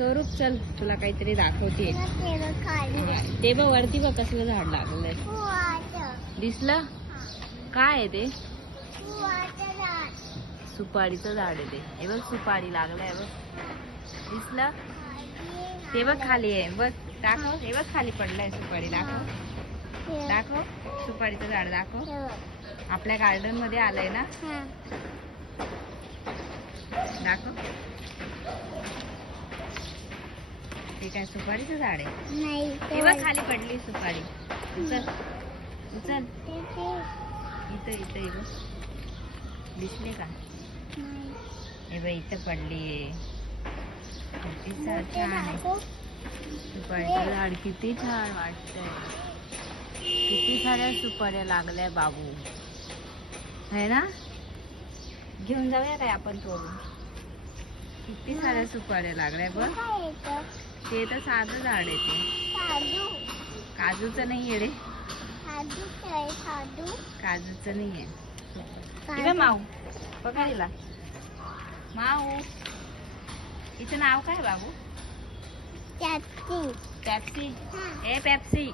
स्वरूप चल तुला काहीतरी दाखवते. ते बघ वरती बघ कसलं झाड लागलंय. दिसलं काय आहे ते? सुपारीचं झाड आहे ते. हे बघ सुपारी लागलंय बघ. दिसलं ते बघ खाली आहे बघ. दाखव. हे बघ खाली पडलंय सुपारी. दाखव दाखव सुपारीचं झाड दाखव. आपल्या गार्डन मध्ये आलंय ना. दाखव. ते काय सुपारीचं झाड आहे? हे बघ खाली पडली सुपारी. उचल उचल. इथं इथं बघ. दिसले का? हे बघ इथं पडली. किती छान आहे सुपारीचं झाड. किती छान वाटतंय. किती साऱ्या सुपाऱ्या लागल्या बाबू है ना. घेऊन जाऊया काय आपण तोडून. किती साऱ्या सुपाऱ्या लागल्या बघ. ते तर साधं झाड आहे ते. काजूचं नाही रे. काजूचं नाही आहे. माऊ बघायला. माऊ हिचं नाव काय बाबू? पेप्सी. ए पेप्सी.